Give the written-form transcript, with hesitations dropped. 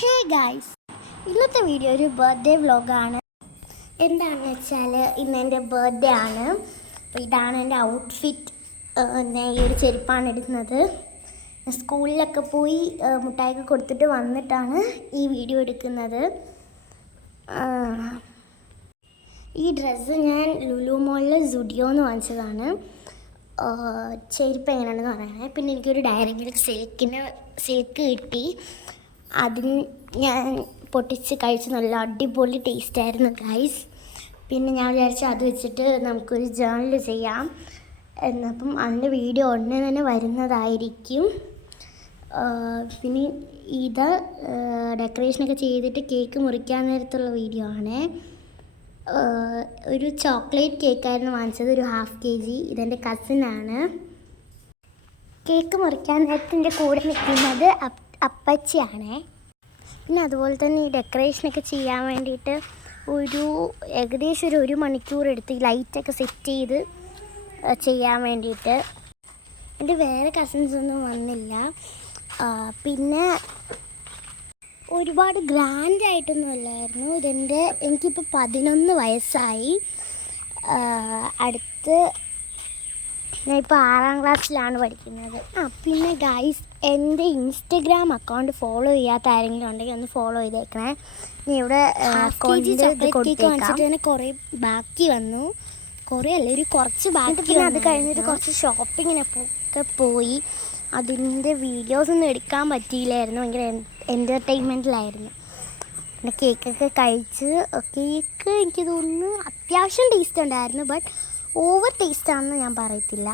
Hey guys, ഇന്നത്തെ video ഒരു birthday വ്ളോഗാണ്. എന്താണെന്ന് വെച്ചാൽ ഇന്ന് എൻ്റെ ബർത്ത്ഡേ ആണ്. അപ്പോൾ ഇതാണ് എൻ്റെ ഔട്ട്ഫിറ്റ്. ഞാൻ ഈ ഒരു ചെരുപ്പാണ് എടുക്കുന്നത്. സ്കൂളിലൊക്കെ പോയി മുട്ടായിക്ക് കൊടുത്തിട്ട് വന്നിട്ടാണ് ഈ വീഡിയോ എടുക്കുന്നത്. ഈ ഡ്രസ്സ് ഞാൻ ലുലു മോളിൽ സുഡിയോന്ന് വാങ്ങിച്ചതാണ്. ചെരുപ്പ് എങ്ങനെയാണെന്ന് പറയണേ. പിന്നെ എനിക്കൊരു ഡയറി മിൽക്ക് സിൽക്ക് കിട്ടി. അതിന് ഞാൻ പൊട്ടിച്ച് കഴിച്ച് നല്ല അടിപൊളി ടേസ്റ്റായിരുന്നു ഗൈസ്. പിന്നെ ഞാൻ വിചാരിച്ചു അത് വെച്ചിട്ട് നമുക്കൊരു ജേർണൽ ചെയ്യാം എന്നപ്പം അതിൻ്റെ വീഡിയോ ഉടനെ തന്നെ വരുന്നതായിരിക്കും. പിന്നെ ഇത് ഡെക്കറേഷനൊക്കെ ചെയ്തിട്ട് കേക്ക് മുറിക്കാൻ നേരത്തുള്ള വീഡിയോ ആണ്. ഒരു ചോക്ലേറ്റ് കേക്കായിരുന്നു വാങ്ങിച്ചത്, ഒരു 1/2 kg. ഇതെൻ്റെ കസിനാണ്. കേക്ക് മുറിക്കാൻ നേരത്തെ എൻ്റെ കൂടെ നിൽക്കുന്നത് അപ്പച്ചിയാണേ. പിന്നെ അതുപോലെ തന്നെ ഈ ഡെക്കറേഷനൊക്കെ ചെയ്യാൻ വേണ്ടിയിട്ട് ഏകദേശം ഒരു മണിക്കൂർ എടുത്ത് ഈ ലൈറ്റൊക്കെ സെറ്റ് ചെയ്ത് ചെയ്യാൻ വേണ്ടിയിട്ട്. എൻ്റെ വേറെ കസിൻസൊന്നും വന്നില്ല. പിന്നെ ഒരുപാട് ഗ്രാൻഡായിട്ടൊന്നും അല്ലായിരുന്നു. എനിക്കിപ്പോൾ 11 വയസ്സായി. അടുത്ത് ഞാനിപ്പോൾ 6ാം ക്ലാസ്സിലാണ് പഠിക്കുന്നത്. പിന്നെ ഗൈസ്, എൻ്റെ ഇൻസ്റ്റഗ്രാം അക്കൗണ്ട് ഫോളോ ചെയ്യാത്ത ആരെങ്കിലും ഉണ്ടെങ്കിൽ ഒന്ന് ഫോളോ ചെയ്തേക്കണേ. ഞാൻ ഇവിടെ കാണിച്ചിട്ട് തന്നെ കുറേ ബാക്കി വന്നു. കുറേ അല്ല, കുറച്ച് ബാക്കി. പിന്നെ അത് കഴിഞ്ഞിട്ട് കുറച്ച് ഷോപ്പിങ്ങിനൊക്കെ പോയി. അതിൻ്റെ വീഡിയോസൊന്നും എടുക്കാൻ പറ്റിയില്ലായിരുന്നു. ഭയങ്കര എൻ്റർടൈൻമെൻറ്റിലായിരുന്നു. പിന്നെ കേക്കൊക്കെ കഴിച്ച്. കേക്ക് എനിക്ക് തോന്നുന്നു അത്യാവശ്യം ടേസ്റ്റ് ഉണ്ടായിരുന്നു. ബട്ട് ഓവർ ടേസ്റ്റ് ആണെന്ന് ഞാൻ പറയത്തില്ല.